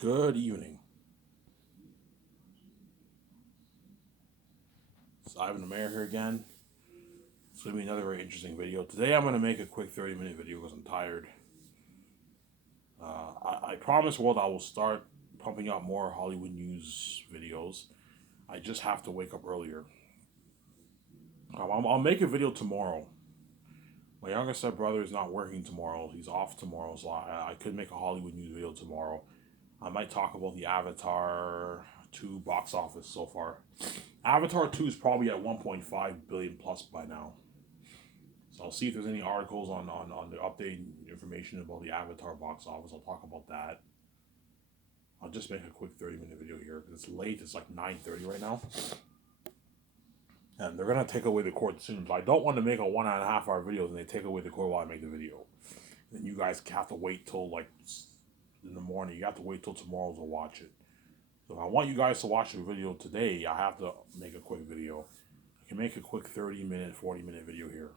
Good evening. It's Ivan the Mayor here again. It's going to be another very interesting video. Today I'm going to make a quick 30-minute video because I'm tired. I promise world I will start pumping out more Hollywood news videos. I just have to wake up earlier. I'll make a video tomorrow. My younger stepbrother is not working tomorrow. He's off tomorrow, so I could make a Hollywood news video tomorrow. I might talk about the Avatar 2 box office so far. Avatar 2 is probably at 1.5 billion plus by now. So I'll see if there's any articles on the updated information about the Avatar box office. I'll talk about that. I'll just make a quick 30-minute video here because it's late. It's like 9:30 right now. And they're going to take away the cord soon. So I don't want to make a 1.5 hour video and they take away the cord while I make the video. Then you guys have to wait till like in the morning. You have to wait till tomorrow to watch it. So if I want you guys to watch the video today, I have to make a quick video. I can make a quick 30-minute, 40-minute video here.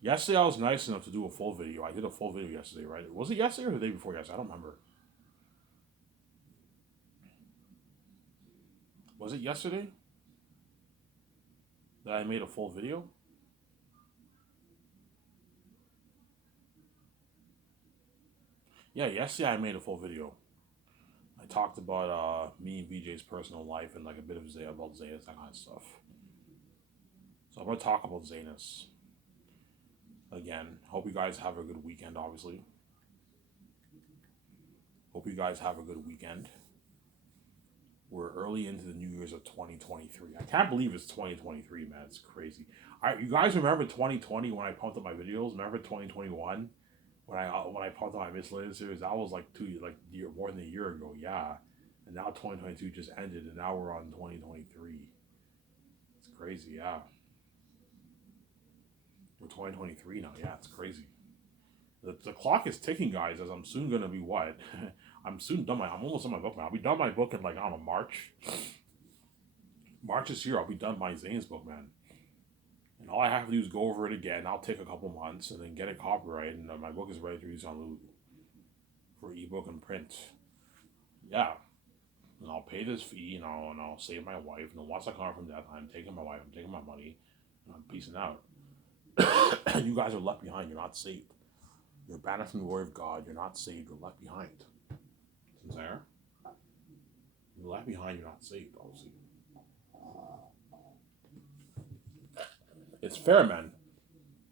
Yesterday I was nice enough to do a full video. I did a full video yesterday, right? Was it yesterday or the day before yesterday? I don't remember. Was it yesterday that I made a full video? Yeah, yesterday I made a full video. I talked about me and VJ's personal life and like a bit of about Zanus, that kind of stuff. So I'm gonna talk about Zanus again. Hope you guys have a good weekend. Obviously, hope you guys have a good weekend. We're early into the New Year's of 2023. I can't believe it's 2023, man. It's crazy. You guys remember 2020 when I pumped up my videos? Remember 2021 when I pumped up my miscellaneous series? That was like more than a year ago. Yeah, and now 2022 just ended, and now we're on 2023. It's crazy. Yeah, we're 2023 now. Yeah, it's crazy. The clock is ticking, guys. As I'm soon gonna be what? I'm almost done my book, man. I'll be done my book in like I don't know March. March this year, I'll be done my Zane's book, man. And all I have to do is go over it again. I'll take a couple months and then get it copyrighted, and my book is ready to use on for ebook and print. Yeah, and I'll pay this fee, and I'll save my wife. And then once I come out from that, I'm taking my wife, I'm taking my money, and I'm peacing out. You guys are left behind. You're not saved. You're banished from the glory of God. You're not saved. You're left behind. Sincere? You're left behind. You're not saved. Obviously, it's fair, man.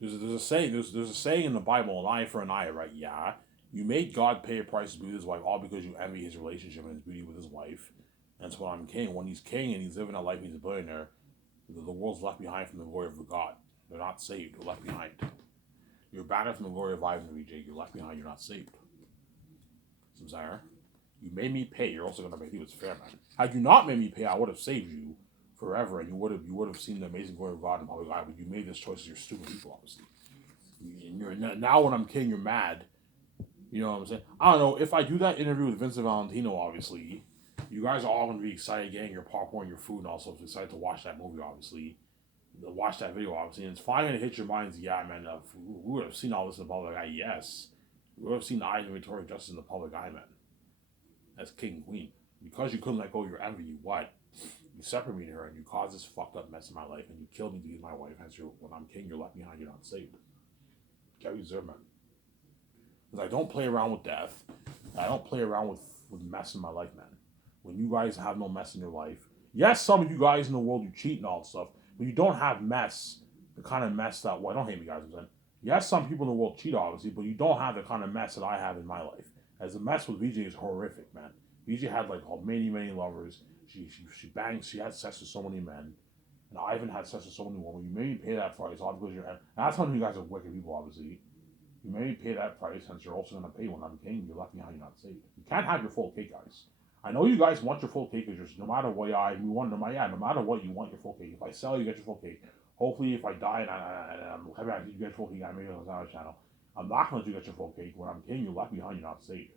There's a saying. There's a saying in the Bible: an eye for an eye, right? Yeah. You made God pay a price to be with his wife, all because you envy his relationship and his beauty with his wife. And that's why I'm king. When he's king and he's living a life, he's a billionaire. The world's left behind from the glory of God. They're not saved. They're left behind. You're banished from the glory of Ivan and VJ. You're left behind. You're not saved. Sincere? You made me pay. You're also gonna make me. It's fair, man. Had you not made me pay, I would have saved you forever, and you would have seen the amazing glory of God in public eye. But you made this choice as you're stupid people, obviously. Now when I'm king, you're mad. You know what I'm saying? I don't know if I do that interview with Vincent Valentino. Obviously, you guys are all gonna be excited, getting your popcorn, your food, and also excited to watch that movie. Obviously, to watch that video. Obviously, and it's finally gonna hit your minds. Yeah, man. We would have seen all this in the public eye. Yes, we would have seen the eyes of Victoria Justice in the public eye, man. As king and queen, because you couldn't let go of your envy. What? You separated her and you caused this fucked up mess in my life, and you killed me to be my wife. Hence, when I'm king, you're left behind. You're not saved. Gary Zerman. Because I don't play around with death. I don't play around with mess in my life, man. When you guys have no mess in your life, yes, some of you guys in the world you cheat and all stuff, but you don't have mess, the kind of mess that. Well, don't hate me, guys. I'm saying yes, some people in the world cheat, obviously, but you don't have the kind of mess that I have in my life. As the mess with VJ is horrific, man. VJ had like many lovers. She banged. She had sex with so many men. And Ivan had sex with so many women. You made me pay that price, all because you're. And that's how you guys are wicked people, obviously. You made me pay that price, since you're also going to pay when I'm king. You're left behind. You're not saved. You can't have your full cake, guys. I know you guys want your full cake because no matter what no matter what you want your full cake. If I sell, you get your full cake. Hopefully, if I die and I'm happy, you get your full cake. I made it on the channel. I'm not going to let you get your full cake. When I'm king, you're left behind. You're not saved.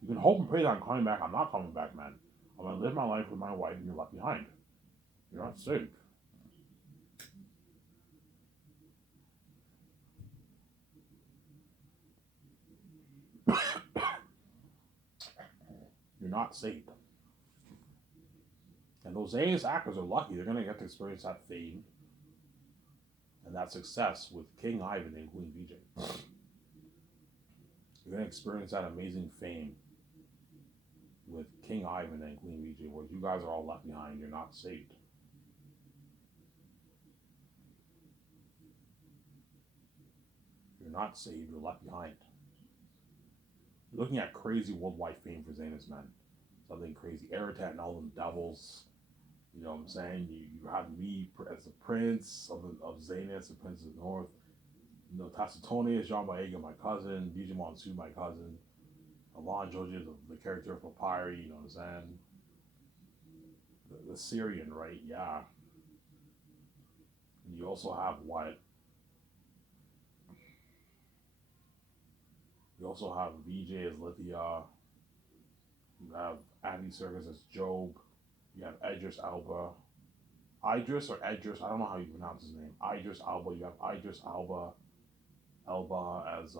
You can hope and pray that I'm coming back. I'm not coming back, man. I'm going to live my life with my wife, and you're left behind. You're not saved. you're not saved. And those Zanus actors are lucky. They're going to get to experience that fame and that success with King Ivan and Queen VJ. You're going to experience that amazing fame with King Ivan and Queen VJ, where you guys are all left behind. You're not saved. You're not saved. You're left behind. You're looking at crazy worldwide fame for Zanus men. Something crazy. Eretat and all them devils. You know what I'm saying? You have me as the prince of Zanus, the prince of the north. You know, Tacitone is Jean Baega, my cousin. DJ Monsoon, my cousin. Alon Joji, the character of Papyri, you know what I'm saying? The Syrian, right? Yeah. And you also have what? You also have VJ as Lithia. You have Andy Serkis as Job. You have Idris Elba. Idris or Edris, I don't know how you pronounce his name. Idris Elba. You have Idris Elba as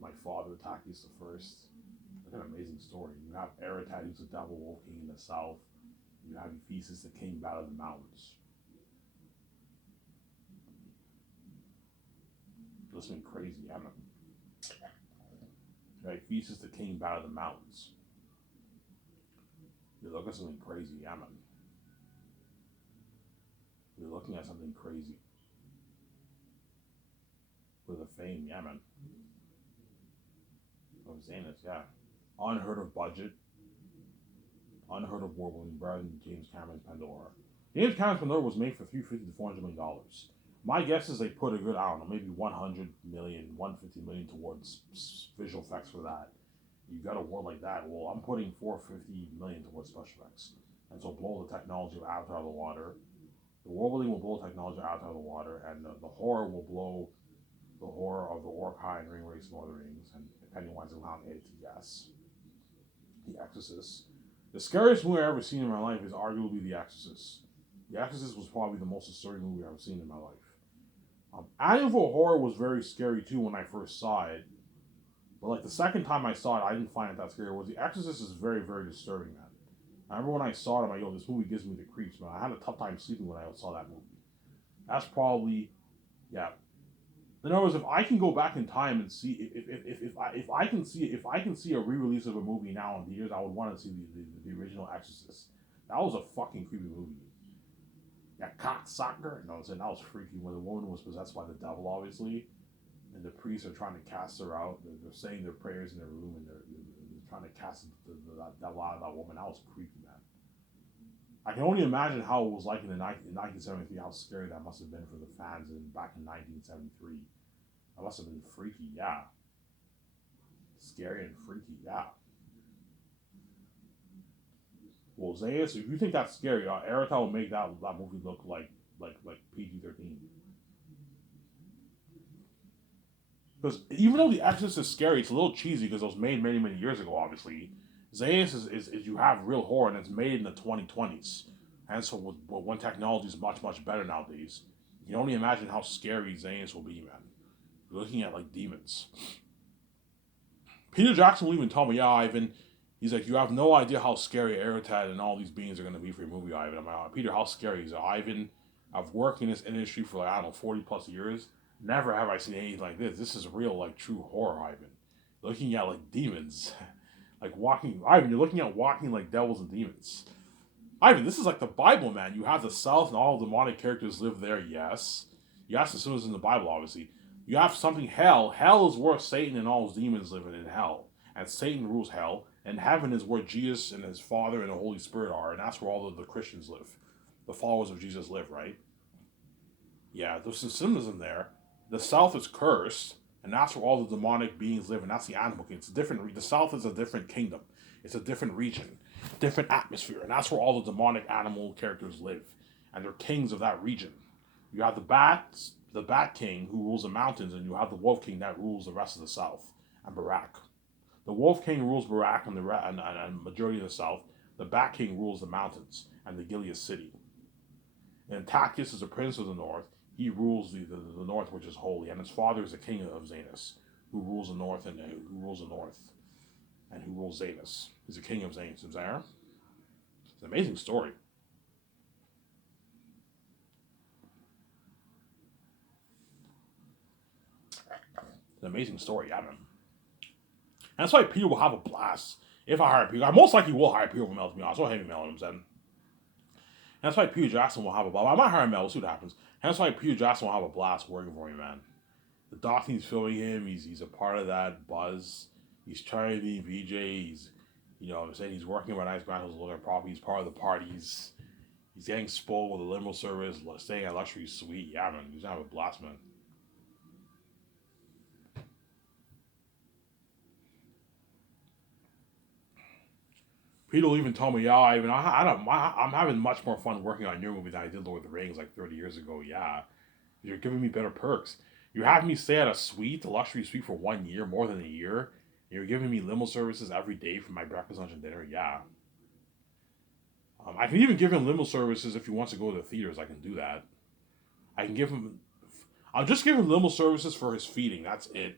my father, Takis the First. Like an amazing story. You have Eretat, who's the devil wolf king in the south. You have Ephesus, the king battle of the mountains. Listening crazy, I don't know. Right, Ephesus, the king battle of the mountains. You're looking at something crazy, yeah, man. You're looking at something crazy. With a fame, yeah, man. Of Zanus, yeah. Unheard of budget. Unheard of world building, better than James Cameron's Pandora. James Cameron's Pandora was made for $350 to $400 million. My guess is they put a good, I don't know, maybe 100 million, 150 million towards visual effects for that. You got a world like that. Well, I'm putting 450 million towards special effects. And so blow the technology of Avatar out of the water. The world building will blow the technology of Avatar out of the water, and the horror will blow the horror of the Orkai and Ringwraiths of Lord of the Rings, and Pennywise and Clown It, yes. The Exorcist. The scariest movie I've ever seen in my life is arguably The Exorcist. The Exorcist was probably the most disturbing movie I've ever seen in my life. Amityville Horror was very scary too when I first saw it. But like the second time I saw it, I didn't find it that scary. The Exorcist is very, very disturbing, man. I remember when I saw it, I'm like, yo, this movie gives me the creeps, man. I had a tough time sleeping when I saw that movie. That's probably, yeah. In other words, if I can go back in time and see if I can see a re-release of a movie now in theaters, I would want to see the original Exorcist. That was a fucking creepy movie. That cocksucker, you know what I'm saying? That was freaky when the woman was possessed by the devil, obviously, and the priests are trying to cast her out. They're saying their prayers in their room, and they're trying to cast the devil out of that woman. That was creepy, man. I can only imagine how it was like in 1973, how scary that must have been for the fans back in 1973. That must have been freaky, yeah. Scary and freaky, yeah. Well, Zayas, if you think that's scary, Eretat will make that movie look like PG-13. Because even though The Exorcist is scary, it's a little cheesy because it was made many, many years ago, obviously. Zayas is you have real horror and it's made in the 2020s. And so when technology is much, much better nowadays, you can only imagine how scary Zayas will be, man. You're looking at like demons. Peter Jackson will even tell me, yeah, Ivan, he's like, you have no idea how scary Eretat and all these beings are going to be for your movie, Ivan. I'm like, Peter, how scary? He's like, Ivan, I've worked in this industry for like, I don't know, 40 plus years. Never have I seen anything like this. This is real, like, true horror, Ivan. Looking at, like, demons. Like, walking... Ivan, you're looking at walking like devils and demons. Ivan, this is like the Bible, man. You have the South and all demonic characters live there, yes. Yes, as soon as in the Bible, obviously. You have something, hell. Hell is where Satan and all his demons live in hell. And Satan rules hell. And heaven is where Jesus and his Father and the Holy Spirit are. And that's where all of the Christians live. The followers of Jesus live, right? Yeah, there's some symbolism there. The South is cursed, and that's where all the demonic beings live, and that's the animal kingdom. It's a different. The South is a different kingdom. It's a different region, different atmosphere, and that's where all the demonic animal characters live, and they're kings of that region. You have the Bat King who rules the mountains, and you have the Wolf King that rules the rest of the South, and Barak. The Wolf King rules Barak and the majority of the South. The Bat King rules the mountains and the Gilead city. And Takis is a prince of the north. He rules the north, which is holy, and his father is the king of Zanus, who rules the north and who rules Zanus. He's the king of Zanus. It's an amazing story. It's an amazing story, yeah, man. And that's why Peter will have a blast. If I hire Peter, I most likely will hire Peter over Mel, to be honest. I'll have Mel, I'm saying. And that's why Peter Jackson will have a blast. I might hire Mel, we'll see what happens. And that's why Peter Jackson will have a blast working for me, man. The doc needs filming him. He's a part of that buzz. He's trying to be VJ. He's, I'm saying, he's working with Nice Battles looking at property. He's part of the parties. He's getting spoiled with a limo service, staying at luxury suite. Yeah, man. He's gonna have a blast, man. Peter will even tell me, yeah, I'm having much more fun working on your movie than I did Lord of the Rings like 30 years ago. Yeah, you're giving me better perks. You're having me stay at a luxury suite for 1 year, more than a year. You're giving me limo services every day for my breakfast, lunch, and dinner. Yeah. I can even give him limo services if he wants to go to the theaters. I can do that. I can give him. I'll just give him limo services for his feeding. That's it.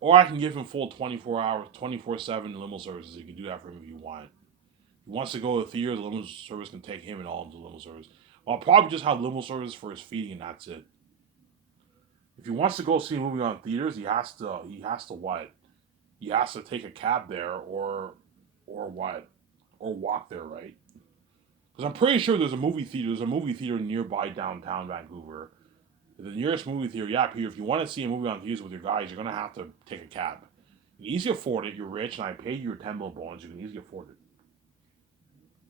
Or I can give him full 24-hour, 24/7 limo services. You can do that for him if you want. He wants to go to the theater, the limo service can take him and all into limo service. I'll probably just have limo service for his feeding and that's it. If he wants to go see a movie on theaters, he has to what? He has to take a cab there or what? Or walk there, right? Because I'm pretty sure there's a movie theater. There's a movie theater nearby downtown Vancouver. The nearest movie theater, yeah, Peter, if you want to see a movie on theaters with your guys, you're going to have to take a cab. You can easily afford it. You're rich, and I paid you your 10 mil bonus. You can easily afford it.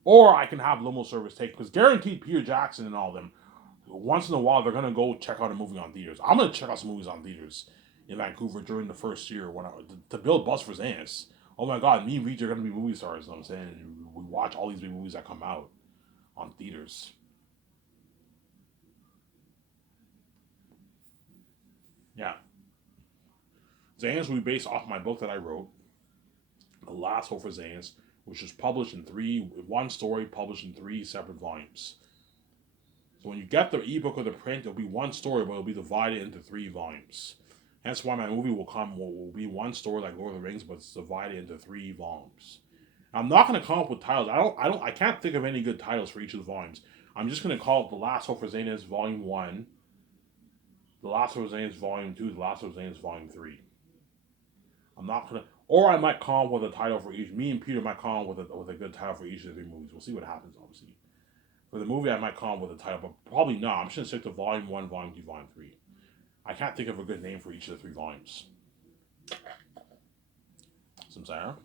Or I can have limo service take, because guaranteed Peter Jackson and all them, once in a while, they're going to go check out a movie on theaters. I'm going to check out some movies on theaters in Vancouver during the first year to build buzz for Zanus. Oh my God, me and Vij are going to be movie stars, you know what I'm saying? And we watch all these big movies that come out on theaters. Yeah. Zanus will be based off my book that I wrote, The Last Hope for Zanus, which was published in one story published in 3 separate volumes. So when you get the ebook or the print, it'll be one story, but it'll be divided into 3 volumes. Hence why my movie will be one story like Lord of the Rings, but it's divided into 3 volumes. I'm not going to come up with titles. I can't think of any good titles for each of the volumes. I'm just going to call it The Last Hope for Zanus Volume 1, The Last Hope for Zanus Volume 2, The Last Hope for Zanus Volume 3. I'm not going to, or I might come up with a title for each. Me and Peter might come up with a good title for each of the 3 movies. We'll see what happens, obviously. For the movie, I might come up with a title, but probably not. I'm just going to stick to Volume 1, Volume 2, Volume 3. I can't think of a good name for each of the 3 volumes. Some Sarah?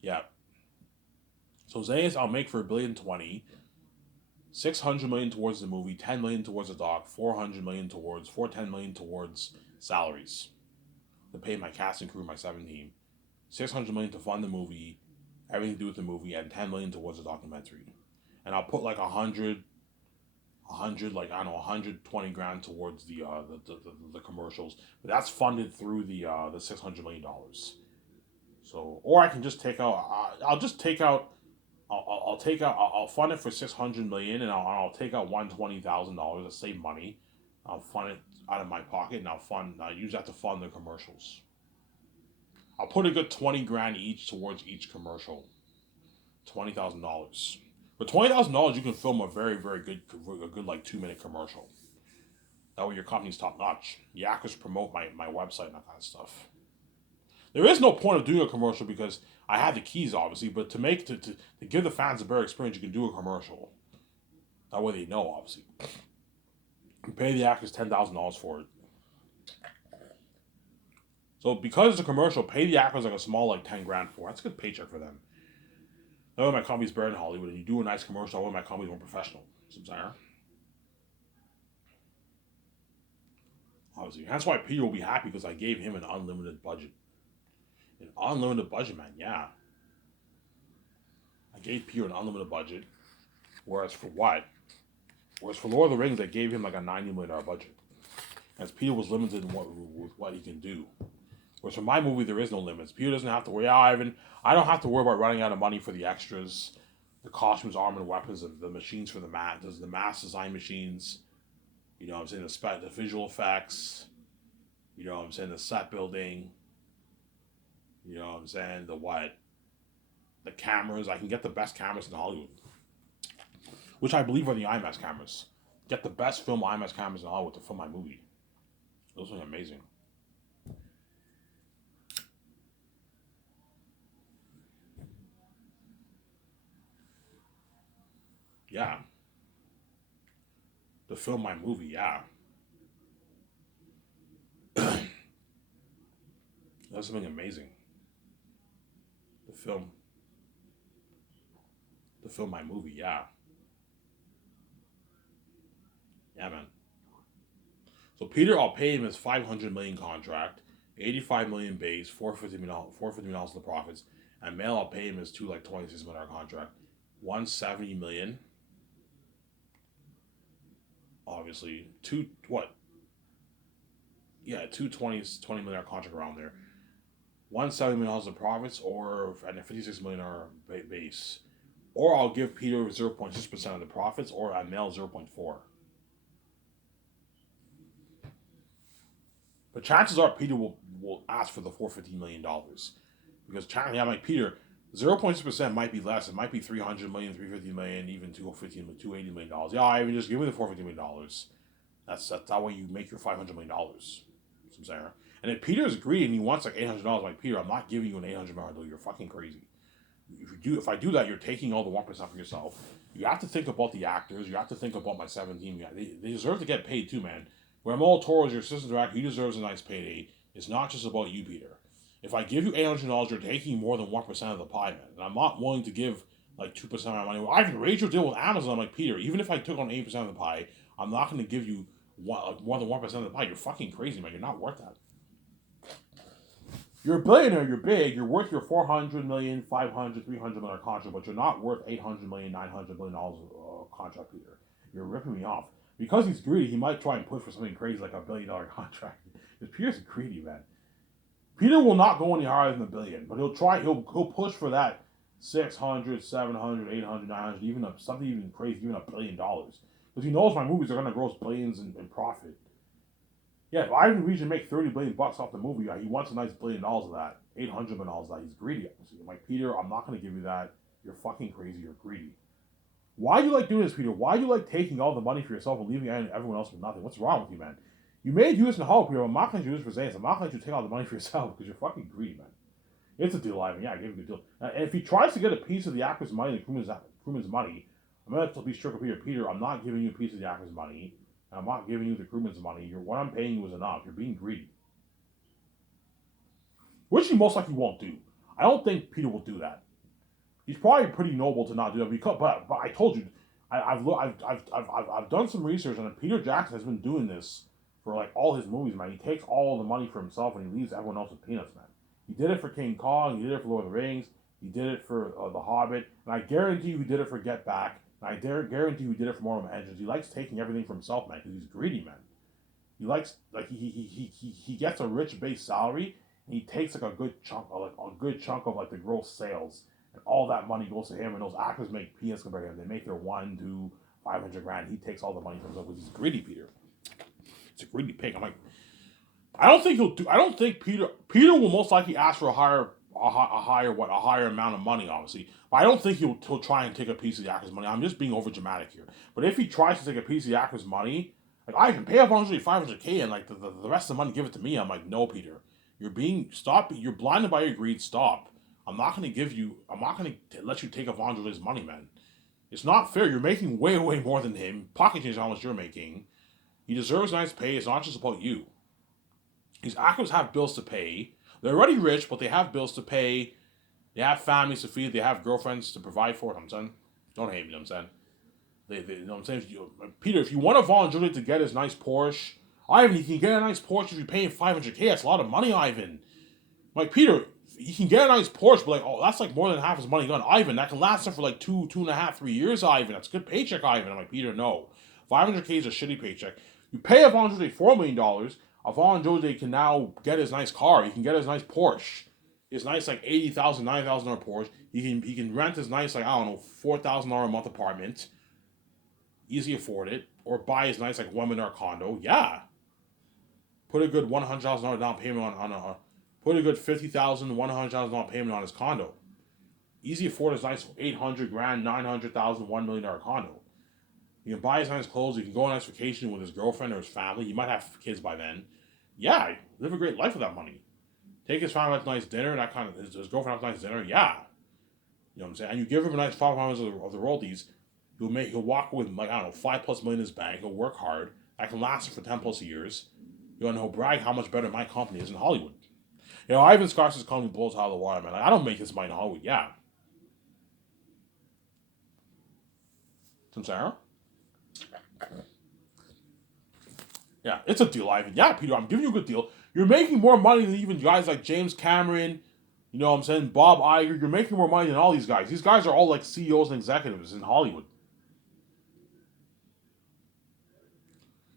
Yeah. So Zanus, I'll make for $1.02 billion. 600 million towards the movie, 10 million towards the doc, 410 million towards salaries to pay my cast and crew, my 7 team, 600 million to fund the movie, everything to do with the movie, and 10 million towards the documentary. And I'll put like 120 grand towards the commercials, but that's funded through the $600 million. So, or I can just take out. I'll fund it for 600 million, and I'll take out $120,000 to save money. I'll fund it out of my pocket, and I'll use that to fund the commercials. I'll put a good 20 grand each towards each commercial. $20,000. For $20,000, you can film a very, very good like 2-minute commercial. That way your company's top notch. Yackers promote my website and that kind of stuff. There is no point of doing a commercial because I have the keys, obviously, but to give the fans a better experience, you can do a commercial. That way they know, obviously. You pay the actors $10,000 for it. So because it's a commercial, pay the actors like a small 10 grand for it. That's a good paycheck for them. That way my company's better in Hollywood, and you do a nice commercial, that way my company's more professional. Sometimes. Obviously. That's why Peter will be happy because I gave him an unlimited budget. An unlimited budget, man, yeah. I gave Peter an unlimited budget. Whereas for what? Whereas for Lord of the Rings, I gave him like a $90 million budget. As Peter was limited in with what he can do. Whereas for my movie, there is no limits. Peter doesn't have to worry. I don't have to worry about running out of money for the extras, the costumes, armor, and weapons, the machines for the mask design machines. You know what I'm saying? The visual effects. You know what I'm saying? The set building. You know what I'm saying? The what? The cameras. I can get the best cameras in Hollywood, which I believe are the IMAX cameras. Get the best film IMAX cameras in Hollywood to film my movie. Those are amazing. Yeah. To film my movie, yeah. That's something amazing. To film my movie, yeah. Yeah, man. So Peter, I'll pay him his 500 million contract, 85 million base, 450 million, $450 the profits, and Mel, I'll pay him his two like 26 million contract, 170 million. Obviously, two what? Yeah, two 20 million contract around there. $170 million the profits, or and a 56 million base, or I'll give Peter 0.6% of the profits, or I Mel 0.4. But chances are Peter will ask for the $450 million because chances, yeah, like Peter, 0.6% might be less. It might be 300 million, 350 million, even 250, $280 million. Yeah, I mean, just give me the $450 million. That's that way you make your $500 million. I'm saying. And if Peter is greedy and he wants like $800, like Peter, I'm not giving you an $800 million. You're fucking crazy. If I do that, you're taking all the 1% for yourself. You have to think about the actors. You have to think about my 17 guys. They deserve to get paid too, man. Guillermo Toro is your assistant director. He deserves a nice payday. It's not just about you, Peter. If I give you $800, you're taking more than 1% of the pie, man. And I'm not willing to give like 2% of my money. Well, I can raise your deal with Amazon, like Peter. Even if I took on 8% of the pie, I'm not going to give you more than 1% of the pie. You're fucking crazy, man. You're not worth that. You're a billionaire, you're big, you're worth your 400 million, 500, 300 million contract, but you're not worth 800 million, 900 million dollars contract, Peter. You're ripping me off. Because he's greedy, he might try and push for something crazy like $1 billion contract. Because Peter's greedy, man. Peter will not go any higher than $1 billion, but he'll push for that 600, 700, 800, 900, even something even crazy, even $1 billion. Because he knows my movies are going to gross billions in profit. Yeah, if Ivan Reed make $30 billion off the movie, he wants a nice $1 billion of that, $800 million of that. He's greedy. I'm like, Peter, I'm not going to give you that. You're fucking crazy. You're greedy. Why do you like doing this, Peter? Why do you like taking all the money for yourself and leaving everyone else with nothing? What's wrong with you, man? You made US in Hollywood, Peter. I'm not going to do this for Zayas. I'm not going to let you take all the money for yourself because you're fucking greedy, man. It's a deal, Ivan. Yeah, I gave him a good deal. And if he tries to get a piece of the actor's money, the crewman's money, I'm going to be strict with Peter. Peter, I'm not giving you a piece of the actor's money. I'm not giving you the crewman's money. What I'm paying you is enough. You're being greedy. Which he most likely won't do. I don't think Peter will do that. He's probably pretty noble to not do that. Because, but I told you, I've done some research on it. Peter Jackson has been doing this for like all his movies, man. He takes all the money for himself and he leaves everyone else with peanuts, man. He did it for King Kong. He did it for Lord of the Rings. He did it for The Hobbit. And I guarantee you he did it for Get Back. And I guarantee you he did it for Mortal Engines. He likes taking everything for himself, man, because he's greedy, man. He likes, like, he gets a rich base salary, and he takes like a good chunk of like the gross sales, and all that money goes to him. And those actors make peanuts compared to him. They make their 1, 2, 500 grand. He takes all the money for himself because he's greedy, Peter. It's a greedy pig. I'm like, I don't think Peter will most likely ask for a higher amount of money, obviously. But I don't think he'll try and take a piece of the actor's money. I'm just being over dramatic here. But if he tries to take a piece of the actor's money, like, I can pay up 500K and like the rest of the money, give it to me. I'm like, no, Peter, you're blinded by your greed. Stop. I'm not going to let you take Evangelo's money, man. It's not fair. You're making way, way more than him. Pocket change how much you're making. He deserves nice pay. It's not just about you. These actors have bills to pay. They're already rich, but they have bills to pay. They have families to feed. They have girlfriends to provide for. I'm saying, don't hate me. I'm saying, you know what I'm saying. Peter, if you want to volunteer to get his nice Porsche, Ivan, he can get a nice Porsche if you're paying 500K. That's a lot of money, Ivan. Like, Peter, he can get a nice Porsche, but like, oh, that's like more than half his money gone. Ivan, that can last him for like 2.5, 3 years, Ivan. That's a good paycheck, Ivan. I'm like, Peter, no. 500K is a shitty paycheck. You pay Avon Jose $4 million. Avon Jose can now get his nice car. He can get his nice Porsche. His nice like $80,000, $90,000 Porsche. He can rent his nice like, I don't know, $4,000 a month apartment. Easy afford it. or buy his nice like $1 million condo. Yeah, put a good $100,000 down payment on a put a good $50,000 $100,000 payment on his condo. Easy afford his nice 800 grand, 900,000 $1 million condo. You can buy his nice clothes. You can go on a nice vacation with his girlfriend or his family. You might have kids by then. Yeah, live a great life with that money. Take his family out to a nice dinner. That kind of his girlfriend out to a nice dinner. Yeah, you know what I'm saying. And you give him a nice $500 of the royalties. He'll walk with like I don't know $5+ million in his bank. He'll work hard. That can last him for 10+ years. And he'll brag how much better my company is in Hollywood. Ivan Scarson's company blows out of the water, man. Like, I don't make this money in Hollywood. Yeah. From Sarah? Yeah, it's a deal, Ivan. Yeah, Peter, I'm giving you a good deal. You're making more money than even guys like James Cameron, you know what I'm saying, Bob Iger. You're making more money than all these guys. These guys are all like CEOs and executives in Hollywood.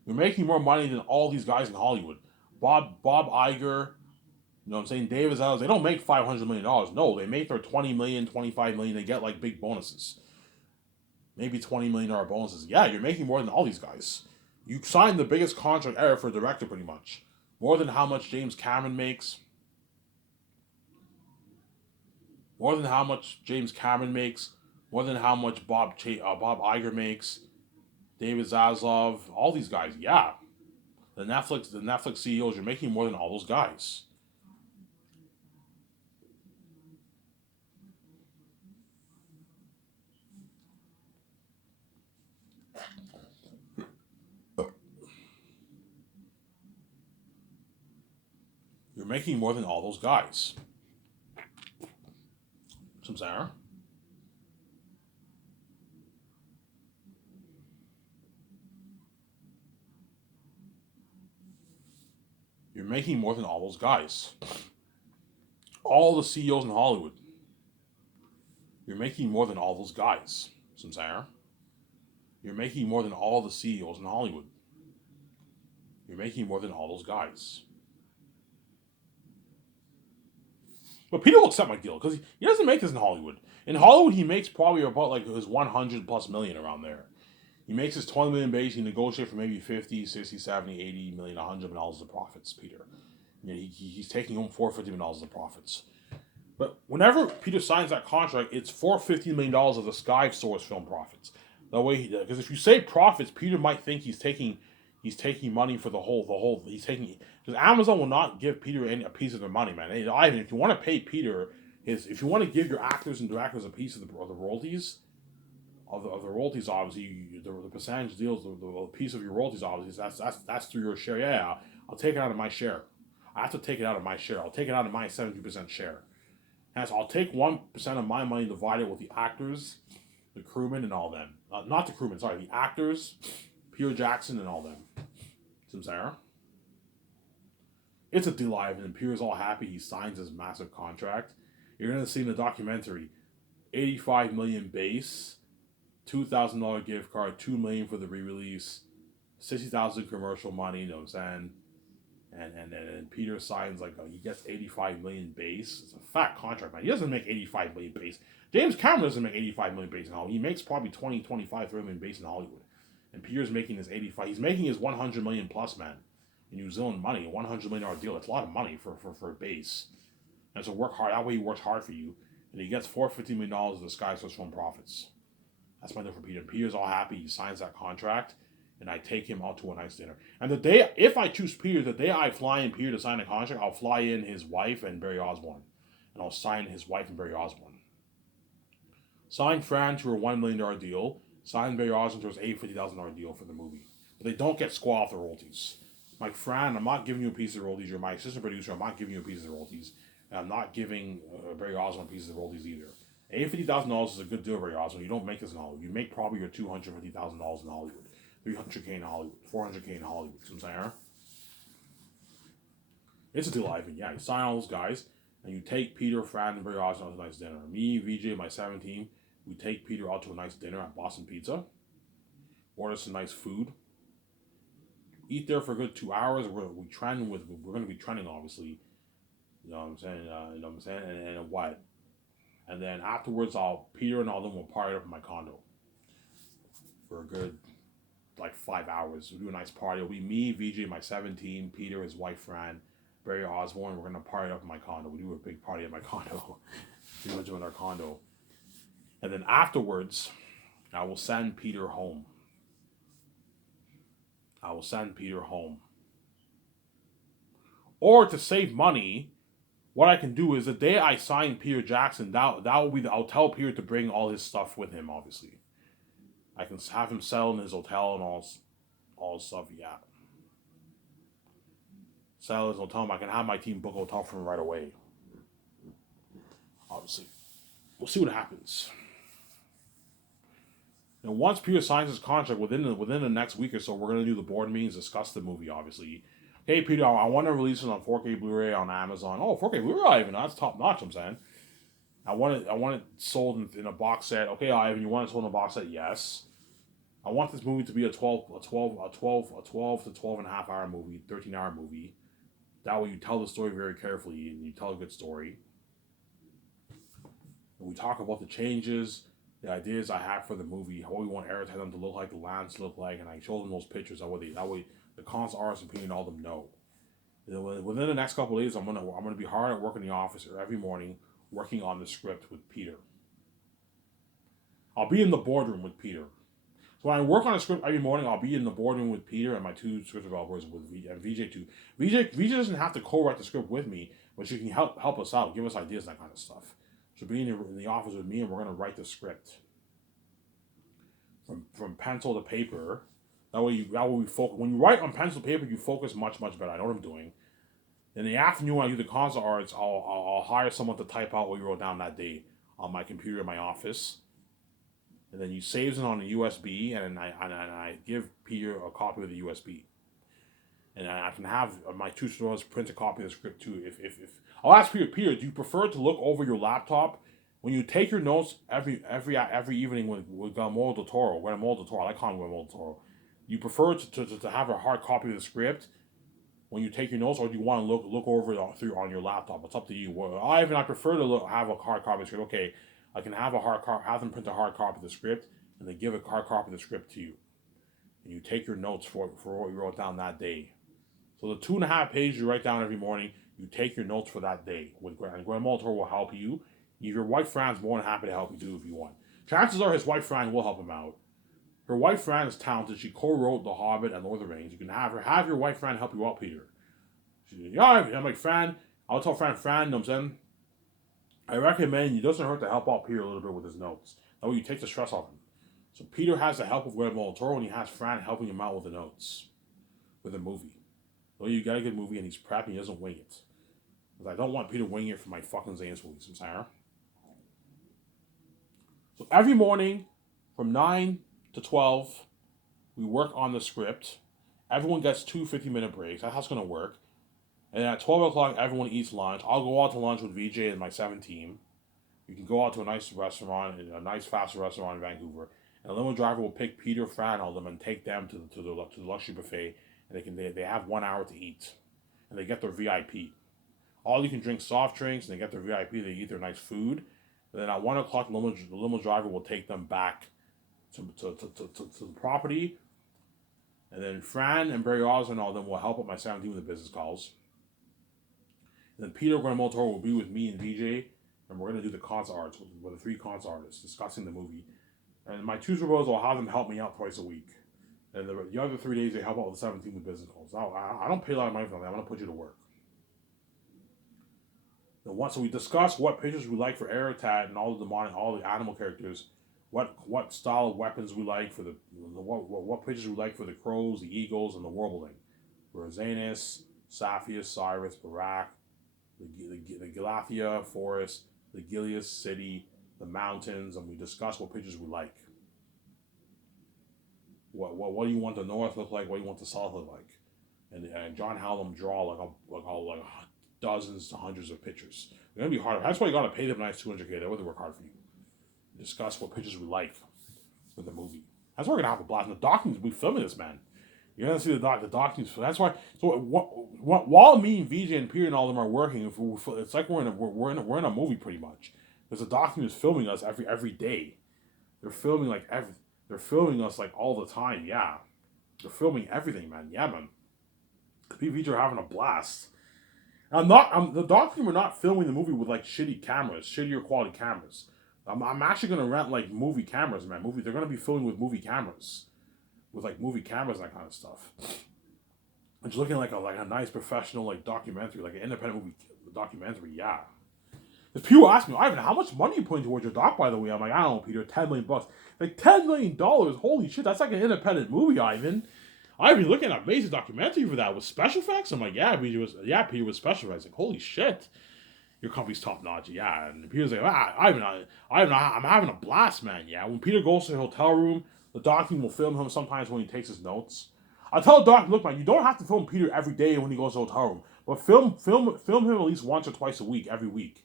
You're making more money than all these guys in Hollywood. Bob Iger, you know what I'm saying, David Zales, they don't make $500 million. No, they make their 20 million, 25 million. They get like big bonuses. Maybe $20 million bonuses. Yeah, you're making more than all these guys. You signed the biggest contract ever for a director, pretty much. More than how much James Cameron makes. More than how much James Cameron makes. More than how much Bob Iger makes. David Zaslav. All these guys. Yeah. The Netflix CEOs, you're making more than all those guys. You're making more than all those guys. Some Sarah? You're making more than all those guys. All the CEOs in Hollywood. You're making more than all those guys. Some Sarah? You're making more than all the CEOs in Hollywood. You're making more than all those guys. But Peter will accept my deal because he doesn't make this in Hollywood. In Hollywood, he makes probably about like his 100+ million around there. He makes his 20 million base. He negotiates for maybe 50, 60, 70, 80 million, $100 million of profits, Peter. He's taking home $450 million of profits. But whenever Peter signs that contract, it's $450 million of the Sky Source film profits. That way, because if you say profits, Peter might think he's taking money for the whole. He's taking because Amazon will not give Peter a piece of their money, man. Hey, Ivan, if you want to pay Peter if you want to give your actors and directors a piece of the royalties, of the royalties, obviously the percentage deals, the piece of your royalties, obviously that's through your share. Yeah, I'll take it out of my share. I have to take it out of my share. I'll take it out of my 70% share. And so I'll take 1% of my money, divide it with the actors, the crewmen, and all them. Not the crewmen, sorry, the actors, Peter Jackson, and all them. Tim Sarah. It's a deal, Ivan, and Peter's all happy. He signs his massive contract. You're gonna see in the documentary, 85 million base, $2,000 gift card, $2 million for the re-release, 60,000 commercial money. You know what I'm saying? And Peter signs like he gets 85 million base. It's a fat contract, man. He doesn't make 85 million base. James Cameron doesn't make 85 million base in Hollywood. He makes probably 20, 25, 30 million base in Hollywood. And Peter's making his 85. He's making his 100 million plus, man. In New Zealand money, a $100 million deal. It's a lot of money for a base. And so work hard. That way he works hard for you. And he gets $450 million of the Sky Source film profits. That's my deal for Peter. Peter's all happy. He signs that contract. And I take him out to a nice dinner. And the day, if I choose Peter, the day I fly in Peter to sign a contract, I'll fly in his wife and Barry Osborne. And I'll sign his wife and Barry Osborne. Sign Fran to her $1 million deal. Sign Barry Osborne to his $850,000 deal for the movie. But they don't get squaw off the royalties. Like, Fran, I'm not giving you a piece of the royalties. You're my assistant producer. I'm not giving you a piece of the royalties. And I'm not giving Barry Osborne a piece of the royalties either. $850,000 is a good deal, Barry Osborne. You don't make this in Hollywood. You make probably your $250,000 in Hollywood. $300K in Hollywood, $400K in Hollywood. You know what I'm saying? It's a deal, Ivan. Yeah, you sign all those guys, and you take Peter, Fran, and Barry Osborne to a nice dinner. Me, VJ, my 17, we take Peter out to a nice dinner at Boston Pizza. Order some nice food. Eat there for a good 2 hours. We're going to be trending, obviously. You know what I'm saying? And what? And then afterwards, Peter and all them will party up in my condo for a good like 5 hours. We'll do a nice party. It'll be me, VJ, my 17, Peter, his wife Fran, Barry Osborne. We're gonna party up in my condo. We do a big party at my condo. We went to our condo, and then afterwards, I will send Peter home. I will send Peter home. Or to save money, what I can do is the day I sign Peter Jackson, that will be I'll tell Peter to bring all his stuff with him. Obviously, I can have him settle in his hotel and all stuff. Yeah, settle in his hotel. I can have my team book a hotel for him right away. Obviously, we'll see what happens. And once Peter signs his contract within the next week or so, we're gonna do the board meetings, discuss the movie. Obviously, hey Peter, I want to release it on 4K Blu-ray on Amazon. Oh, 4K Blu-ray, even that's top notch. I'm saying, I want it sold in a box set. Okay, Ivan, you want it sold in a box set? Yes. I want this movie to be a 12 to 12 and a half hour movie, 13-hour movie. That way you tell the story very carefully and you tell a good story. And we talk about the changes, the ideas I have for the movie, how we want Eric to look like, the lands to look like, and I show them those pictures. That way the constant artists and opinion, all of them know. Within the next couple of days, I'm gonna be hard at work in the office every morning, working on the script with Peter. I'll be in the boardroom with Peter. So when I work on a script every morning, I'll be in the boardroom with Peter and my two script developers and VJ too. VJ doesn't have to co-write the script with me, but she can help us out, give us ideas, that kind of stuff. She'll be in the office with me, and we're gonna write the script from pencil to paper. That way we focus. When you write on pencil to paper, you focus much better. I know what I'm doing. In the afternoon, when I do the concept arts, I'll hire someone to type out what you wrote down that day on my computer in my office, and then you saves it on a USB, and I give Peter a copy of the USB, and I can have my two stores print a copy of the script too. If I'll ask Peter, do you prefer to look over your laptop when you take your notes every evening with Guillermo del Toro? I like calling him Guillermo del Toro. You prefer to have a hard copy of the script when you take your notes, or do you want to look over it on your laptop? It's up to you. Well, I prefer to have a hard copy of the script. Okay, I can have have them print a hard copy of the script, and they give a hard copy of the script to you, and you take your notes for what you wrote down that day. So the 2.5 pages you write down every morning, you take your notes for that day. And Guillermo del Toro will help you. Your wife Fran's more than happy to help you too if you want. Chances are his wife Fran will help him out. Her wife Fran is talented. She co-wrote The Hobbit and Lord of the Rings. You can have your wife Fran help you out, Peter. I'm like, Fran, I'll tell Fran, you know what I'm saying? I recommend it doesn't hurt to help out Peter a little bit with his notes. That way you take the stress off him. So Peter has the help of Guillermo del Toro, and he has Fran helping him out with the notes, with the movie. So you got a good movie, and he's prepping, he doesn't wing it. Because I don't want Peter winging it for my fucking Zane's movies, I'm sorry. So every morning, from 9 to 12, we work on the script. Everyone gets 2 50-minute breaks. That's how it's going to work. And at 12 o'clock, everyone eats lunch. I'll go out to lunch with VJ and my 7 team. You can go out to a nice restaurant, a nice fast food restaurant in Vancouver. And the limo driver will pick Peter, Fran, all of them, and take them to the luxury buffet. And they have 1 hour to eat. And they get their VIP. All you can drink soft drinks, and they get their VIP. They eat their nice food. And then at 1 o'clock, the limo driver will take them back to the property. And then Fran and Barry Oz and all of them will help with my 17 with the business calls. And then Peter Guillermo del Toro will be with me and VJ, and we're going to do the concept arts with the 3 concept artists discussing the movie. And my 2 supervisors will have them help me out twice a week. And the other 3 days, they help out with the 17 with business calls. Now, I don't pay a lot of money for that. I'm going to put you to work. So we discuss what pictures we like for Aratat and all the animal characters, what style of weapons we like for what pictures we like for the crows, the eagles, and the warbling. For Zanus, Saphius, Cyrus, Barak, the Galathia forest, the Gilead city, the mountains, and we discuss what pictures we like. What do you want the north look like? What do you want the south look like? And John Hallam draw like dozens to hundreds of pictures. It's gonna be hard. That's why you gotta pay them a nice $200K. They would work hard for you. Discuss what pictures we like with the movie. That's why we're gonna have a blast. And the documents, we filming this, man. You're gonna see the documents. That's why. So while me and VJ and Peter and all of them are working, it's like we're in a movie pretty much. Because the documents filming us every day. They're filming us like all the time. Yeah. They're filming everything, man. Yeah, man. PVs are having a blast. The documentary. We're not filming the movie with like shitty cameras, shittier quality cameras. I'm actually gonna rent like movie cameras, man. They're gonna be filming with movie cameras, with like movie cameras and that kind of stuff. And just looking like a nice professional like documentary, like an independent movie documentary. Yeah. If people ask me, Ivan, how much money are you putting towards your doc? By the way, I'm like, I don't know, Peter, $10 million. Like $10 million. Holy shit, that's like an independent movie, Ivan. I've been looking at an amazing documentary for that with special effects. I'm like, Peter was special effects. Like, holy shit, your company's top notch. Yeah, and Peter's like, I'm having a blast, man. Yeah, when Peter goes to the hotel room, the doc team will film him sometimes when he takes his notes. I tell the doc, look, man, you don't have to film Peter every day when he goes to the hotel room, but film him at least once or twice a week, every week.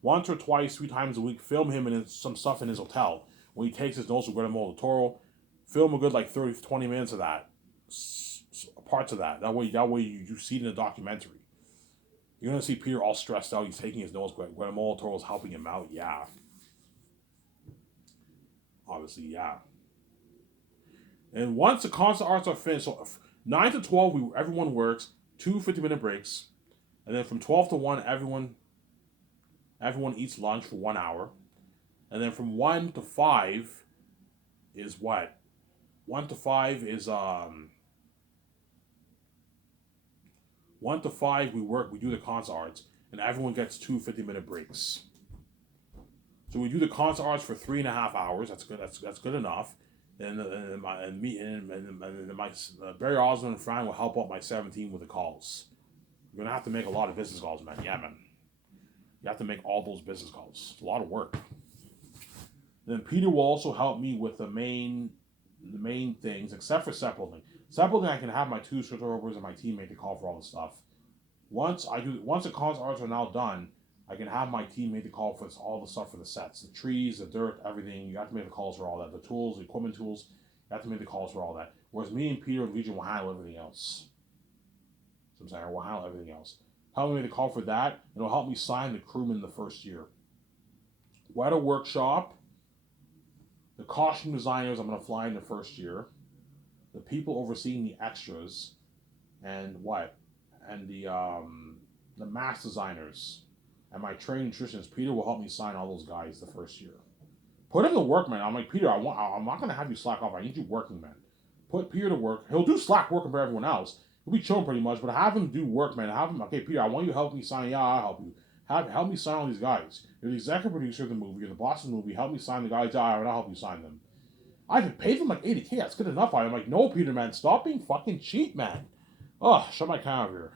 Once or twice, 3 times a week, film him in some stuff in his hotel. When he takes his notes with Guillermo del Toro, film a good like 30 to 20 minutes of that. Parts of that. That way you see it in the documentary. You're going to see Peter all stressed out. He's taking his notes. Guillermo del Toro's helping him out. Yeah. Obviously, yeah. And once the concept arts are finished, so 9 to 12, everyone works. 2 50-minute breaks. And then from 12 to 1, everyone eats lunch for 1 hour. And then from 1 to 5 is what? 1 to 5 is 1 to 5 we do the concert arts, and everyone gets 2 50-minute breaks. So we do the concert arts for 3.5 hours. That's good. That's good enough. And my Barry Osmond and Fran will help out my 17 with the calls. You're gonna have to make a lot of business calls, man. Yeah, man. You have to make all those business calls. It's a lot of work. Then Peter will also help me with the main things, except for separating. Separating, I can have my 2 rovers and my teammate to call for all the stuff. Once the concert arts are now done, I can have my teammate to call for all the stuff for the sets, the trees, the dirt, everything. You have to make the calls for all that. The tools, the equipment tools. You have to make the calls for all that. Whereas me and Peter and Legion will handle everything else. So I'm saying I will handle everything else. Help me make the call for that, and it'll help me sign the crewman the first year. Weather workshop. The costume designers I'm going to fly in the first year. The people overseeing the extras. And what? And the mask designers. And my training nutritionist. Peter will help me sign all those guys the first year. Put him to work, man. I'm like, Peter, I'm not going to have you slack off. I need you working, man. Put Peter to work. He'll do slack work compared to everyone else. He'll be chilling pretty much, but have him do work, man. Have him, okay, Peter, I want you to help me sign. Yeah, I'll help you. Help me sign all these guys. You're the executive producer of the movie. You're the boss of the movie. Help me sign the guys. Yeah, I'll help you sign them. I can pay them like $80K. That's good enough. I'm like, no, Peter, man. Stop being fucking cheap, man. Oh, shut my camera here.